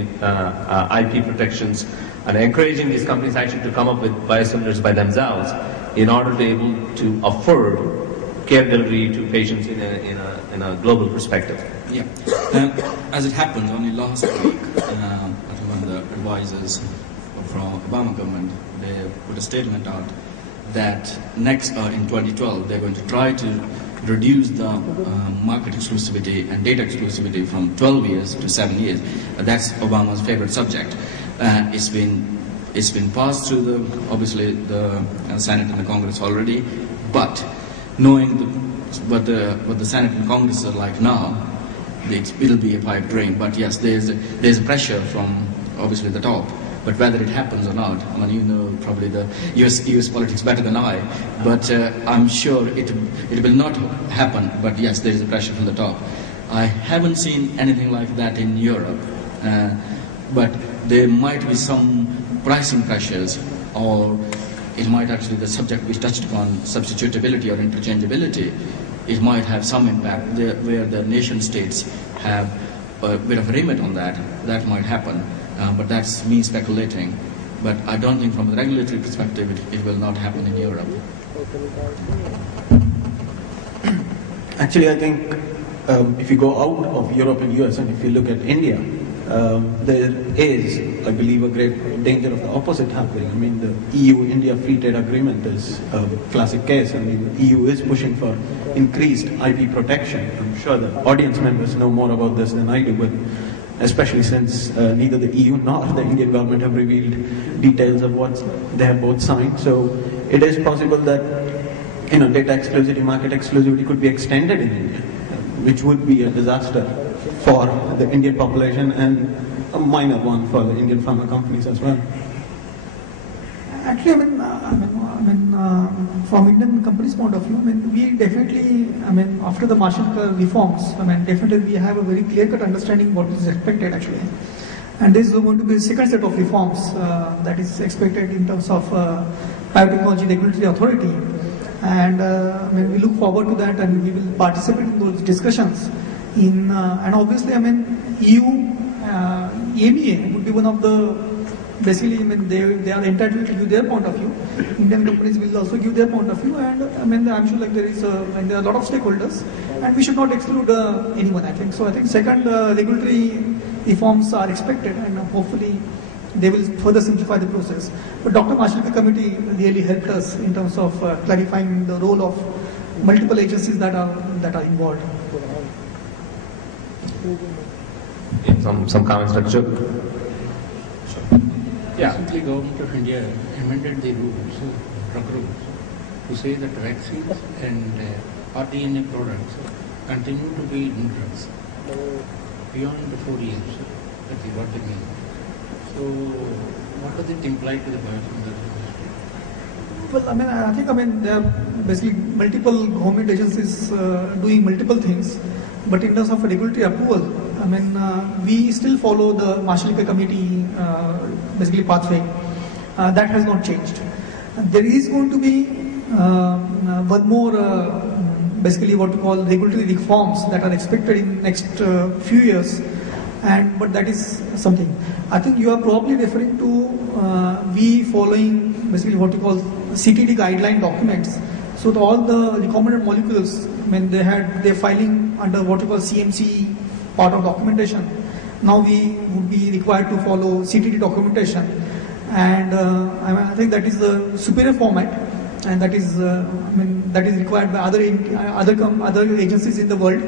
IP protections and encouraging these companies actually to come up with biosimilars by themselves in order to be able to afford care delivery to patients in a global perspective. Yeah. As it happens, only last week, one of the advisors from Obama government, they put a statement out that next in 2012 they're going to try to reduce the market exclusivity and data exclusivity from 12 years to 7 years. That's Obama's favorite subject. It's been passed through obviously the Senate and the Congress already, but knowing what the Senate and Congress are like now, it'll be a pipe dream. But yes, there's a pressure from obviously the top. But whether it happens or not, I mean, you know probably the US politics better than I, but I'm sure it will not happen. But yes, there is a pressure from the top. I haven't seen anything like that in Europe, but there might be some pricing pressures, or it might actually, the subject we touched upon, substitutability or interchangeability, it might have some impact where the nation states have a bit of a remit on that. That might happen. But that's me speculating. But I don't think from the regulatory perspective it will not happen in Europe. Actually, I think if you go out of Europe and US and if you look at India, there is, I believe, a great danger of the opposite happening. I mean, the EU-India Free Trade Agreement is a classic case. I mean, the EU is pushing for increased IP protection. I'm sure the audience members know more about this than I do, but especially since neither the EU nor the Indian government have revealed details of what they have both signed. So it is possible that data exclusivity, market exclusivity could be extended in India, which would be a disaster for the Indian population and a minor one for the Indian pharma companies as well. Actually, from Indian companies' point of view, we definitely, after the Marshall reforms, definitely we have a very clear-cut understanding what is expected actually. And there is going to be a second set of reforms that is expected in terms of Biotechnology Regulatory Authority. And we look forward to that, and we will participate in those discussions. And obviously, EU, EMEA would be one of the. Basically, they are entitled to give their point of view. Indian companies will also give their point of view, and I'm sure there are a lot of stakeholders, and we should not exclude anyone. I think so. I think second regulatory reforms are expected, and hopefully they will further simplify the process. But Dr. Mashelkar committee really helped us in terms of clarifying the role of multiple agencies that are involved. Some comments, Dr. Yeah. Recently, Government of India amended the rules, drug rules, to say that vaccines and rDNA products continue to be in drugs beyond the 4 years. That is what they mean. So, what does it imply to the biosimilar industry? Well, I think there are basically multiple government agencies doing multiple things, but in terms of regulatory approval, we still follow the Mashelkar committee basically pathway. That has not changed. There is going to be one more basically what we call regulatory reforms that are expected in next few years, but that is something. I think you are probably referring to we following basically what we call CTD guideline documents. So all the recombinant molecules, they're filing under what we call CMC part of documentation. Now we would be required to follow CTD documentation, and I think that is the superior format, and that is that is required by other agencies in the world,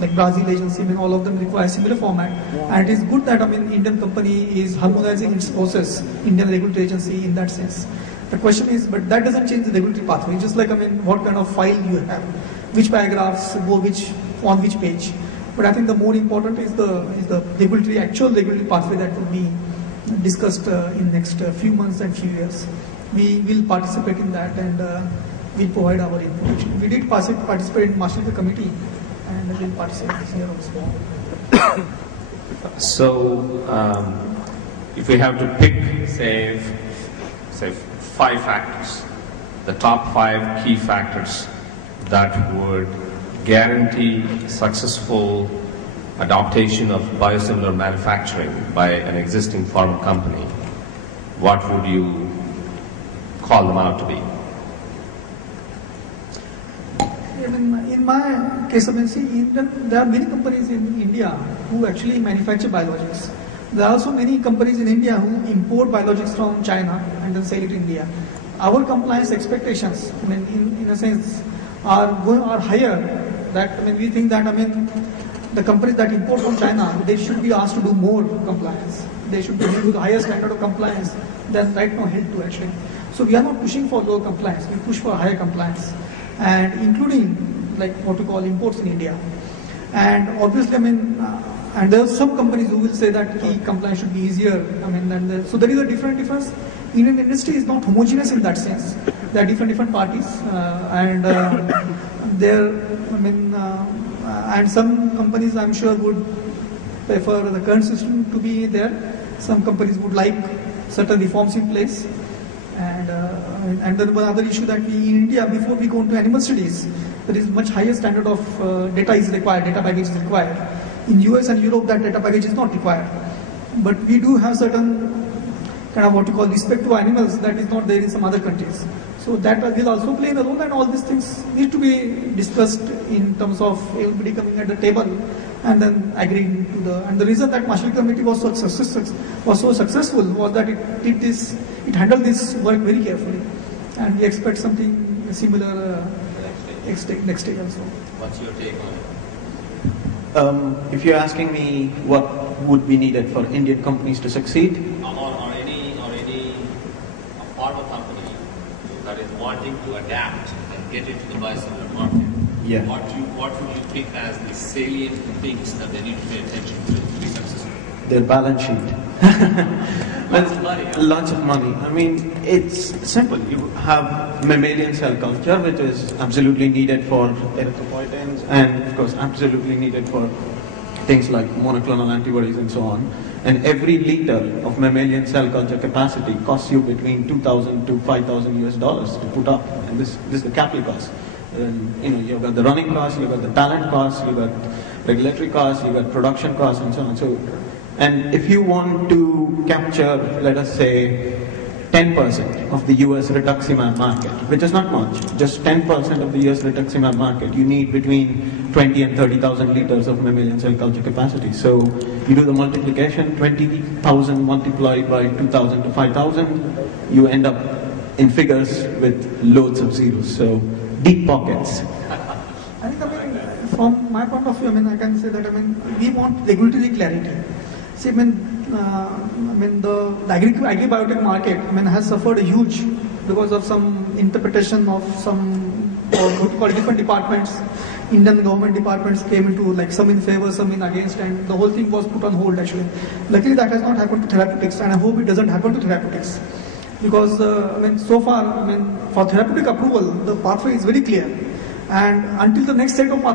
like Brazil agency. All of them require similar format, and it is good that Indian company is harmonizing its process, Indian regulatory agency in that sense. The question is, but that doesn't change the regulatory pathway. Just like what kind of file you have, which paragraphs go on which page. But I think the more important is the actual regulatory pathway that will be discussed in next few months and few years. We will participate in that, and we'll provide our information. We did participate in Mashelkar committee, and we'll participate this year also. So, if we have to pick, say 5 factors, the top 5 key factors that would guarantee successful adaptation of biosimilar manufacturing by an existing pharma company, what would you call them out to be? I mean, in my case, I mean, see, there are many companies in India who actually manufacture biologics. There are also many companies in India who import biologics from China and then sell it in India. Our compliance expectations, I mean, in a sense, are higher. That, I mean, we think that, I mean, the companies that import from China, they should be asked to do more compliance. They should be held to the higher standard of compliance than right now held to actually. So we are not pushing for low compliance. We push for higher compliance, and including like what we call imports in India. And obviously, I mean, and there are some companies who will say that key compliance should be easier. I mean, so there is a difference. Indian industry is not homogeneous in that sense. There are different parties, and there, I mean, and some companies I'm sure would prefer the current system to be there. Some companies would like certain reforms in place. And then one other issue that we in India, before we go into animal studies, there is much higher standard of data is required, data package is required. In US and Europe, that data package is not required. But we do have certain kind of what you call respect to animals that is not there in some other countries. So that will also play a role, and all these things need to be discussed in terms of everybody coming at the table and then agreeing to the. And the reason that Marshall Committee was so successful was that it handled this work very carefully, and we expect something similar next day also. What's your take on it? If you're asking me what would be needed for Indian companies to succeed, Or any pharma company that is wanting to adapt and get into the biosimilar market, yeah. what would you pick as the salient things that they need to pay attention to be successful? Their balance sheet. Lots of money. Lots of money. I mean, it's simple. You have mammalian cell culture, which is absolutely needed for erythropoietins, and of course absolutely needed for things like monoclonal antibodies and so on. And every liter of mammalian cell culture capacity costs you between $2,000 to $5,000 to put up, and this is the capital cost. And, you've got the running costs, you've got the talent costs, you've got regulatory costs, you've got production costs, and so on. So, and if you want to capture, let us say, 10% of the US rituximab market, which is not much, just 10% of the US rituximab market, you need between 20 and 30,000 liters of mammalian cell culture capacity. So you do the multiplication, 20,000 multiplied by 2,000 to 5,000, you end up in figures with loads of zeros. So deep pockets. I think, I mean, from my point of view, I mean, I can say that, I mean, we want regulatory clarity. See, I mean, the agri-biotech market, I mean, has suffered a huge because of some interpretation of some, or what you call different departments. Indian government departments came into, like, some in favor, some in against, and the whole thing was put on hold actually. Luckily, that has not happened to therapeutics, and I hope it doesn't happen to therapeutics. Because, I mean, so far, I mean, for therapeutic approval, the pathway is very clear. And until the next set of pathway